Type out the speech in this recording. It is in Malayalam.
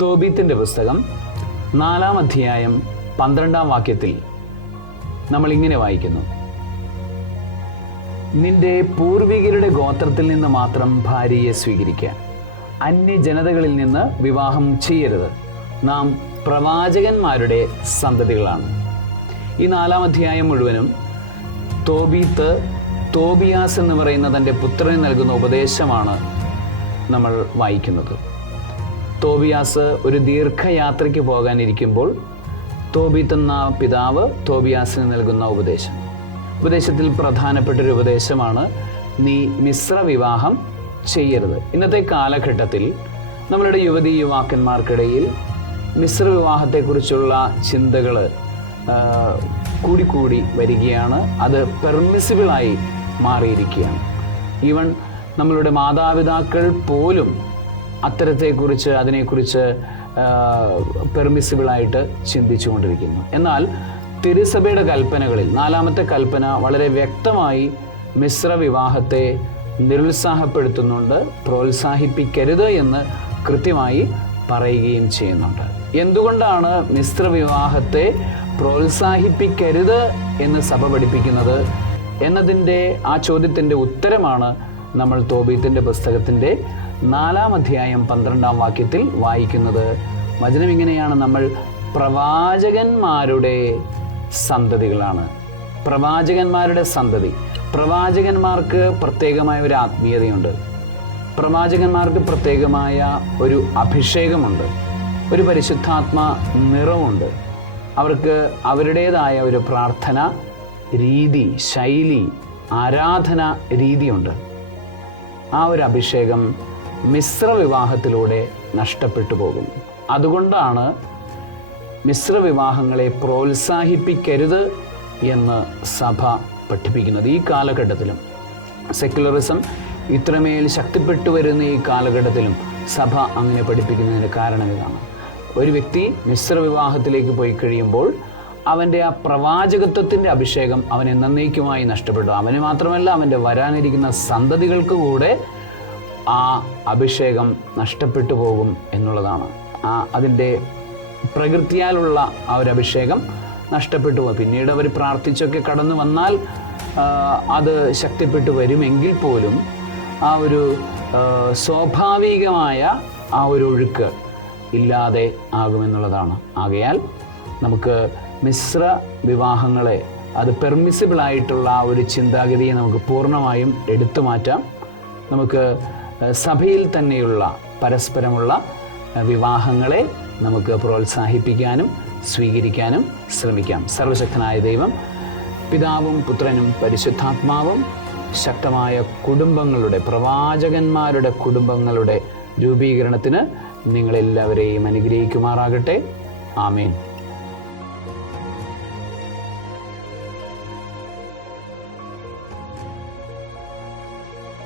തോബീത്തിന്റെ പുസ്തകം നാലാം അധ്യായം പന്ത്രണ്ടാം വാക്യത്തിൽ നമ്മൾ ഇങ്ങനെ വായിക്കുന്നു. നിന്റെ പൂർവികരുടെ ഗോത്രത്തിൽ നിന്ന് മാത്രം ഭാര്യയെ സ്വീകരിക്കുക അന്യജനതകളിൽ നിന്ന് വിവാഹം ചെയ്യരുത്. നാം പ്രവാചകന്മാരുടെ സന്തതികളാണ്. ഈ നാലാം അധ്യായം മുഴുവനും തോബീത്ത് തോബിയാസ് എന്ന് പറയുന്ന തന്റെ പുത്രന് നൽകുന്ന ഉപദേശമാണ് നമ്മൾ വായിക്കുന്നത്. തോബിയാസ് ഒരു ദീർഘയാത്രയ്ക്ക് പോകാനിരിക്കുമ്പോൾ തോബീത്ത് എന്ന പിതാവ് തോബിയാസിന് നൽകുന്ന ഉപദേശം. ഉപദേശത്തിൽ പ്രധാനപ്പെട്ട ഒരു ഉപദേശമാണ് നീ മിശ്ര വിവാഹം ചെയ്യരുത്. ഇന്നത്തെ കാലഘട്ടത്തിൽ നമ്മളുടെ യുവതി യുവാക്കന്മാർക്കിടയിൽ മിശ്ര വിവാഹത്തെക്കുറിച്ചുള്ള ചിന്തകൾ കൂടിക്കൂടി വരികയാണ്. അത് പെർമിസിബിളായി മാറിയിരിക്കുകയാണ്. ഈവൻ നമ്മളുടെ മാതാപിതാക്കൾ പോലും അത്തരത്തെക്കുറിച്ച് അതിനെക്കുറിച്ച് പെർമിസിബിളായിട്ട് ചിന്തിച്ചുകൊണ്ടിരിക്കുന്നു. എന്നാൽ തിരുസഭയുടെ കൽപ്പനകളിൽ നാലാമത്തെ കൽപ്പന വളരെ വ്യക്തമായി മിശ്ര വിവാഹത്തെ നിരുത്സാഹപ്പെടുത്തുന്നുണ്ട് പ്രോത്സാഹിപ്പിക്കരുത് എന്ന് കൃത്യമായി പറയുകയും ചെയ്യുന്നുണ്ട്. എന്തുകൊണ്ടാണ് മിശ്ര വിവാഹത്തെ പ്രോത്സാഹിപ്പിക്കരുത് എന്ന് സഭ പഠിപ്പിക്കുന്നത്? എന്നതിന്റെ ആ ചോദ്യത്തിന്റെ ഉത്തരമാണ് നമ്മൾ തോബീത്തിന്റെ പുസ്തകത്തിന്റെ നാലാം അധ്യായം പന്ത്രണ്ടാം വാക്യത്തിൽ വായിക്കുന്നത് വചനം ഇങ്ങനെയാണ്. നമ്മൾ പ്രവാചകന്മാരുടെ സന്തതികളാണ്. പ്രവാചകന്മാരുടെ സന്തതി. പ്രവാചകന്മാർക്ക് പ്രത്യേകമായ ഒരു ആത്മീയതയുണ്ട്. പ്രവാചകന്മാർക്ക് പ്രത്യേകമായ ഒരു അഭിഷേകമുണ്ട്. ഒരു പരിശുദ്ധാത്മ നിറവുണ്ട്. അവർക്ക് അവരുടേതായ ഒരു പ്രാർത്ഥന രീതി ശൈലി ആരാധന രീതിയുണ്ട്. ആ ഒരു അഭിഷേകം മിശ്ര വിവാഹത്തിലൂടെ നഷ്ടപ്പെട്ടു പോകും അതുകൊണ്ടാണ് മിശ്രവിവാഹങ്ങളെ പ്രോത്സാഹിപ്പിക്കരുത് എന്ന് സഭ പഠിപ്പിക്കുന്നത് ഈ കാലഘട്ടത്തിലും. സെക്യുലറിസം ഇത്രമേൽ ശക്തിപ്പെട്ടു വരുന്ന ഈ കാലഘട്ടത്തിലും സഭ അങ്ങനെ പഠിപ്പിക്കുന്നതിന് കാരണം ഇതാണ്. ഒരു വ്യക്തി മിശ്ര വിവാഹത്തിലേക്ക് പോയി കഴിയുമ്പോൾ അവന്റെ ആ പ്രവാചകത്വത്തിന്റെ അഭിഷേകം അവനെ നന്നേക്കുമായി നഷ്ടപ്പെട്ടു. അവന് മാത്രമല്ല അവന്റെ വരാനിരിക്കുന്ന സന്തതികൾക്ക് കൂടെ ആ അഭിഷേകം നഷ്ടപ്പെട്ടു പോകും എന്നുള്ളതാണ്. ആ അതിന്റെ പ്രകൃതിയാലുള്ള ആ ഒരു അഭിഷേകം നഷ്ടപ്പെട്ടു പോകും. പിന്നീട് അവർ പ്രാർത്ഥിച്ചൊക്കെ കടന്നു വന്നാൽ അത് ശക്തിപ്പെട്ടു വരുമെങ്കിൽ പോലും ആ ഒരു സ്വാഭാവികമായ ആ ഒരു ഒഴുക്ക് ഇല്ലാതെ ആകുമെന്നുള്ളതാണ്. ആകയാൽ നമുക്ക് മിശ്ര വിവാഹങ്ങളെ അത് പെർമിസിബിൾ ആയിട്ടുള്ള ആ ഒരു ചിന്താഗതിയെ നമുക്ക് പൂർണമായും എടുത്തു മാറ്റാം. നമുക്ക് സഭയിൽ തന്നെയുള്ള പരസ്പരമുള്ള വിവാഹങ്ങളെ നമുക്ക് പ്രോത്സാഹിപ്പിക്കാനും സ്വീകരിക്കാനും ശ്രമിക്കാം. സർവശക്തനായ ദൈവം പിതാവും പുത്രനും പരിശുദ്ധാത്മാവും ശക്തമായ കുടുംബങ്ങളുടെ പ്രവാചകന്മാരുടെ കുടുംബങ്ങളുടെ രൂപീകരണത്തിന് നിങ്ങളെല്ലാവരെയും അനുഗ്രഹിക്കുമാറാകട്ടെ. ആമേൻ.